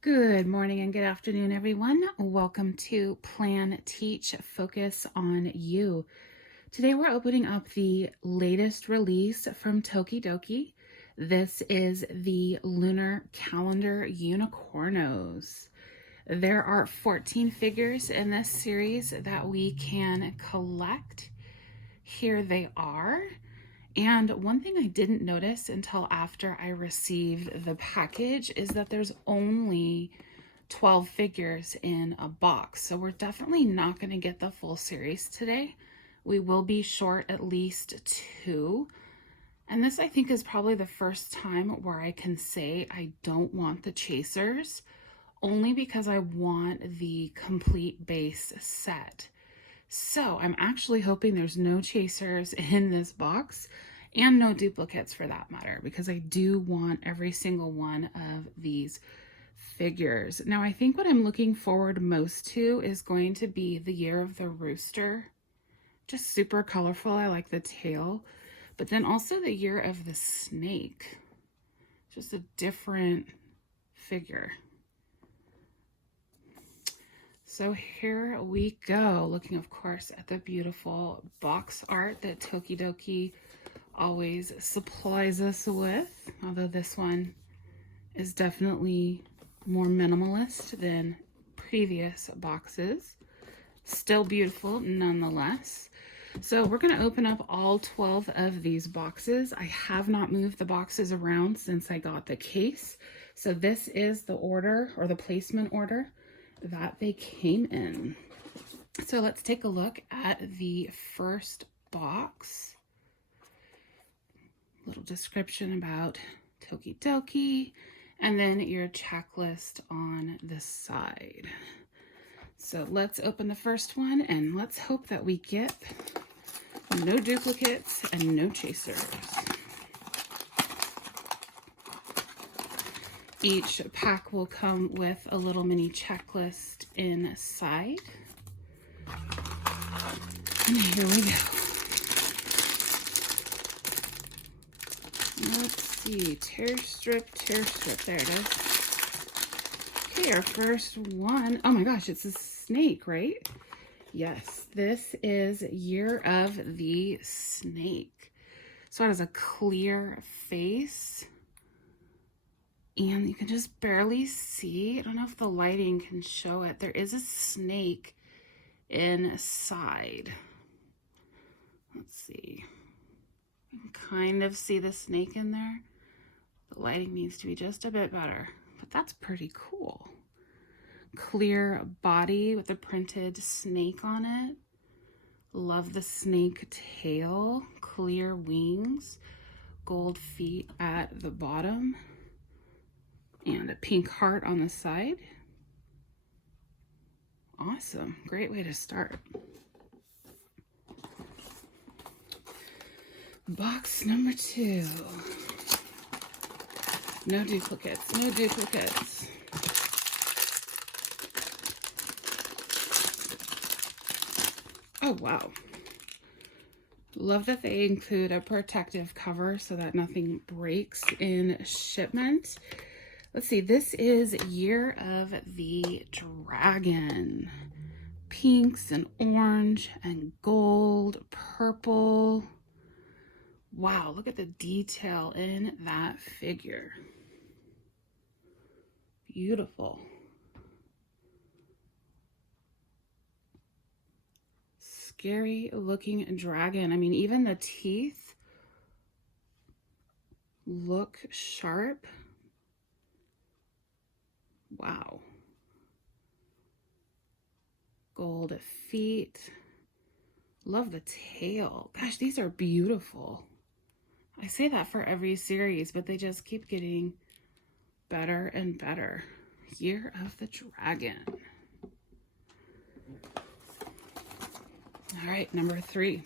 Good morning and good afternoon, everyone. Welcome to Plan, Teach, Focus on You. Today we're opening up the latest release from Tokidoki. This is the Lunar Calendar Unicornos. There are 14 figures in this series that we can collect. Here they are. And one thing I didn't notice until after I received the package is that there's only 12 figures in a box. So we're definitely not going to get the full series today. We will be short at least 2. And this, I think, is probably the first time where I can say I don't want the chasers, only because I want the complete base set. So I'm actually hoping there's no chasers in this box and no duplicates for that matter, because I do want every single one of these figures. Now, I think what I'm looking forward most to is going to be the Year of the Rooster. Just super colorful. I like the tail. But then also the Year of the Snake. Just a different figure. So here we go, looking of course at the beautiful box art that Tokidoki always supplies us with, although this one is definitely more minimalist than previous boxes. Still beautiful nonetheless. So we're going to open up all 12 of these boxes. I have not moved the boxes around since I got the case. So this is the order, or the placement order, that they came in. So let's take a look at the first box. Little description about Tokidoki, and then your checklist on the side. So let's open the first one and let's hope that we get no duplicates and no chasers. Each pack will come with a little mini checklist inside. And here we go. Let's see, tear strip, there it is. Okay, our first one, oh my gosh, it's a snake, right? Yes, this is Year of the Snake. So it has a clear face. And you can just barely see. I don't know if the lighting can show it. There is a snake inside. Let's see. You can kind of see the snake in there. The lighting needs to be just a bit better, but that's pretty cool. Clear body with a printed snake on it. Love the snake tail. Clear wings. Gold feet at the bottom. And a pink heart on the side. Awesome. Great way to start. Box number 2. No duplicates. No duplicates. Oh, wow. Love that they include a protective cover so that nothing breaks in shipment. Let's see, this is Year of the Dragon. Pinks and orange and gold, purple. Wow, look at the detail in that figure. Beautiful. Scary looking dragon. I mean, even the teeth look sharp. Wow. Gold feet. Love the tail. Gosh, these are beautiful. I say that for every series, but they just keep getting better and better. Year of the Dragon. All right, number 3.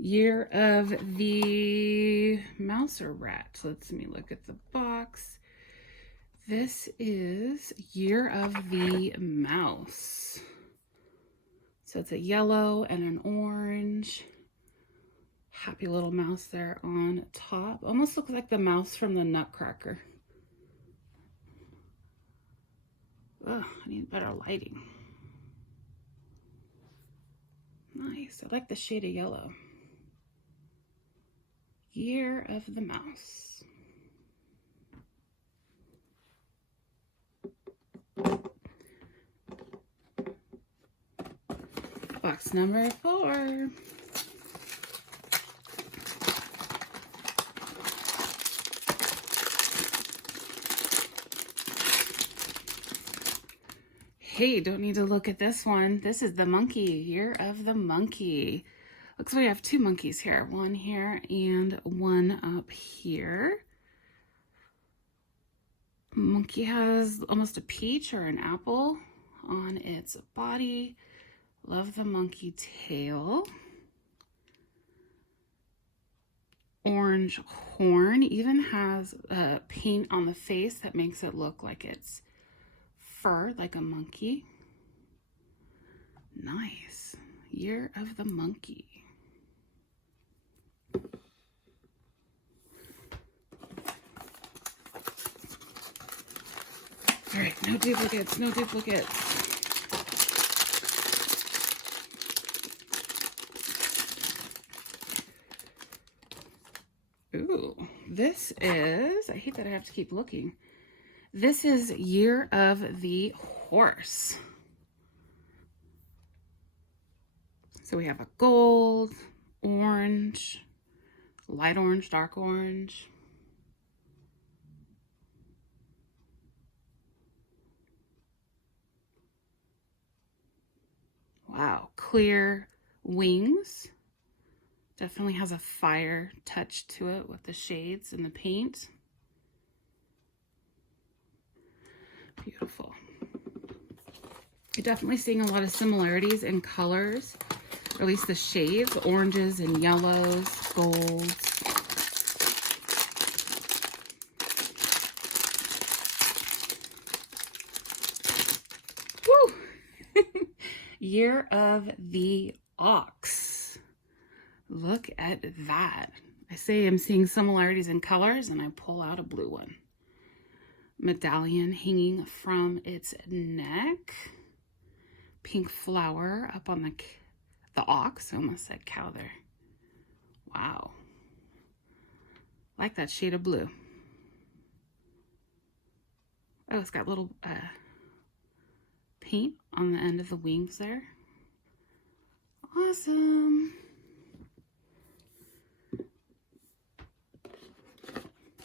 Year of the Mouse or Rat. So let me look at the box. This is Year of the Mouse. So it's a yellow and an orange. Happy little mouse there on top. Almost looks like the mouse from the Nutcracker. Ugh, I need better lighting. Nice. I like the shade of yellow. Year of the Mouse. Box number 4. Hey, don't need to look at this one. This is the monkey, Year of the Monkey. Looks like we have 2 monkeys here. One here and one up here. Monkey has almost a peach or an apple on its body. Love the monkey tail. Orange horn. Even has paint on the face that makes it look like it's fur, like a monkey. Nice. Year of the Monkey. All right, no duplicates, no duplicates. Ooh, this is, I hate that I have to keep looking. This is Year of the Horse. So we have a gold, orange, light orange, dark orange. Wow, clear wings. Definitely has a fire touch to it with the shades and the paint. Beautiful. You're definitely seeing a lot of similarities in colors, or at least the shades, oranges and yellows, golds. Woo! Year of the Ox. Look at that. I say I'm seeing similarities in colors and I pull out a blue one. Medallion hanging from its neck. Pink flower up on the ox. I almost said cow there. Wow. Like that shade of blue. Oh, it's got little paint on the end of the wings there. Awesome.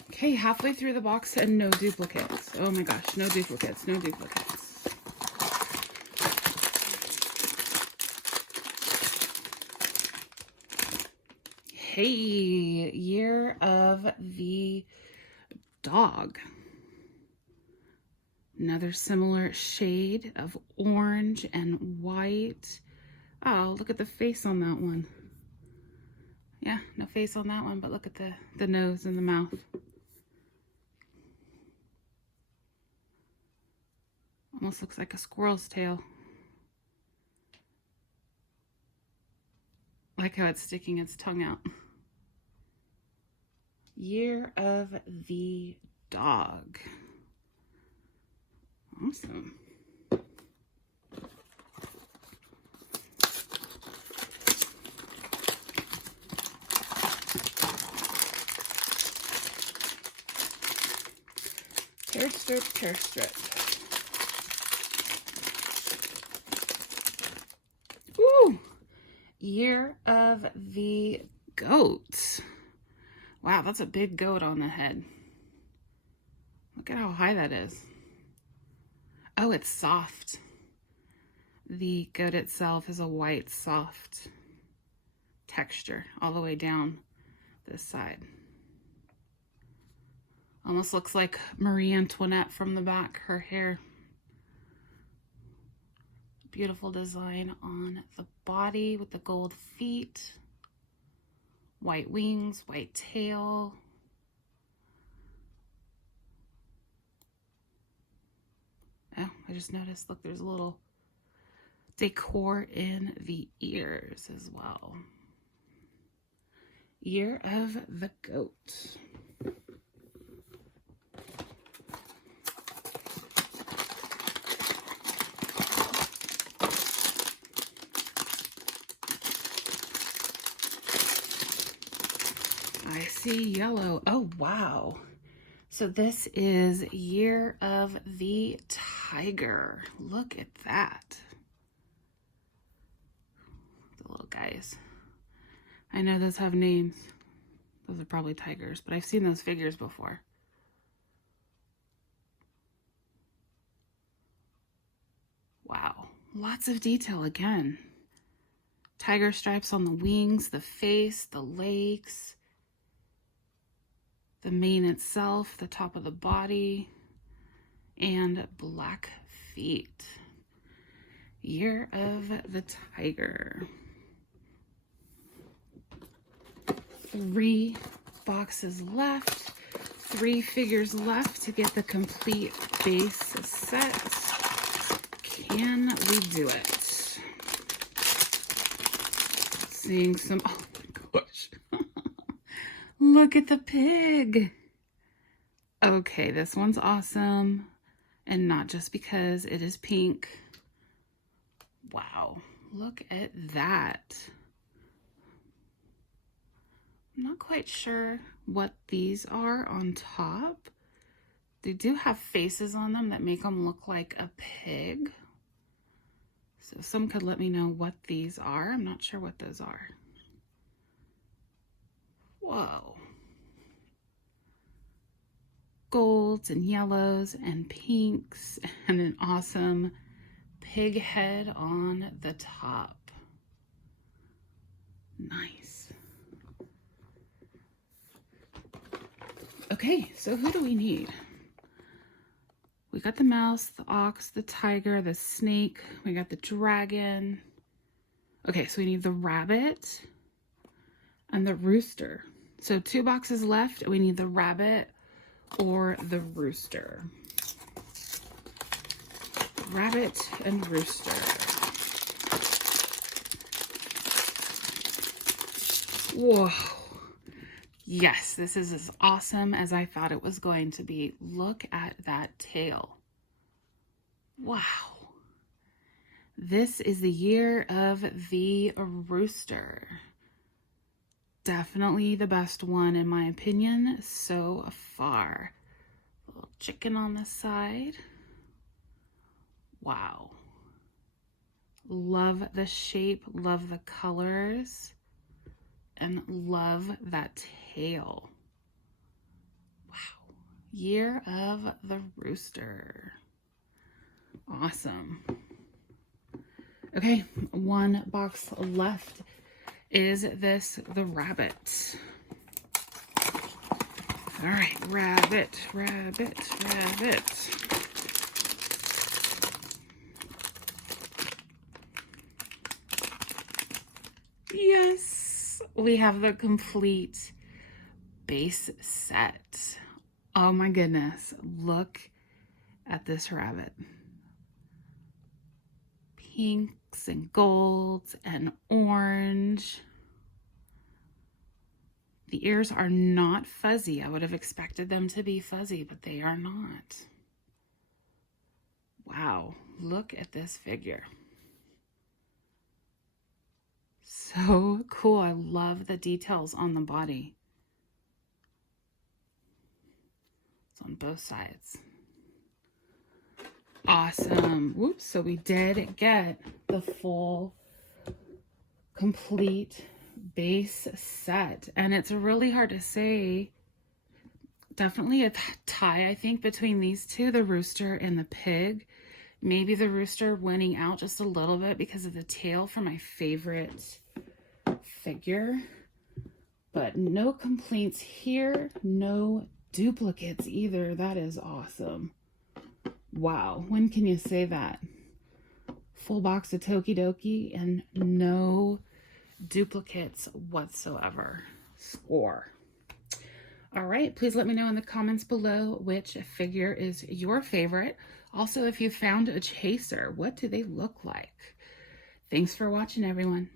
Okay, halfway through the box and no duplicates. Oh my gosh, no duplicates, no duplicates. Hey, Year of the Dog. Another similar shade of orange and white. Oh, look at the face on that one. Yeah, no face on that one, but look at the nose and the mouth. Almost looks like a squirrel's tail. Like how it's sticking its tongue out. Year of the Dog. Awesome. Tear strip, tear strip. Ooh! Year of the Goat. Wow, that's a big goat on the head. Look at how high that is. Oh, it's soft. The goat itself is a white, soft texture all the way down this side. Almost looks like Marie Antoinette from the back, her hair. Beautiful design on the body with the gold feet. White wings, white tail. Oh, I just noticed, look, there's a little decor in the ears as well. Year of the goat. I see yellow. Oh, wow. So this is Year of the Tiger. Look at that. The little guys. I know those have names. Those are probably tigers, but I've seen those figures before. Wow. Lots of detail again. Tiger stripes on the wings, the face, the legs, the mane itself, the top of the body, and black feet. Year of the Tiger. 3 boxes left, 3 figures left to get the complete base set. Can we do it? Seeing some, oh my gosh. Look at the pig. Okay, this one's awesome. And not just because it is pink. Wow, look at that. I'm not quite sure what these are on top. They do have faces on them that make them look like a pig. So some could let me know what these are. I'm not sure what those are. Whoa. Golds and yellows and pinks and an awesome pig head on the top. Nice. Okay, so who do we need? We got the mouse, the ox, the tiger, the snake. We got the dragon. Okay, so we need the rabbit and the rooster. So 2 boxes left. We need the rabbit or the rooster. Rabbit and rooster. Whoa. Yes, this is as awesome as I thought it was going to be. Look at that tail. Wow. This is the year of the rooster. Definitely the best one in my opinion so far. A little chicken on the side. Wow. Love the shape, love the colors, and love that tail. Wow. Year of the rooster. Awesome. Okay, 1 box left. Is this the rabbit? All right, rabbit, rabbit, rabbit. Yes, we have the complete base set. Oh my goodness, look at this rabbit. Pinks and golds and orange. The ears are not fuzzy. I would have expected them to be fuzzy, but they are not. Wow, look at this figure. So cool. I love the details on the body. It's on both sides. Awesome. Whoops. So we did get the full, complete base set. And it's really hard to say. Definitely a tie, I think, between these two, the rooster and the pig. Maybe the rooster winning out just a little bit because of the tail for my favorite figure. But no complaints here. No duplicates either. That is awesome. Wow, when can you say that? Full box of Tokidoki and no duplicates whatsoever. Score. All right, please let me know in the comments below which figure is your favorite. Also, if you found a chaser, what do they look like? Thanks for watching, everyone.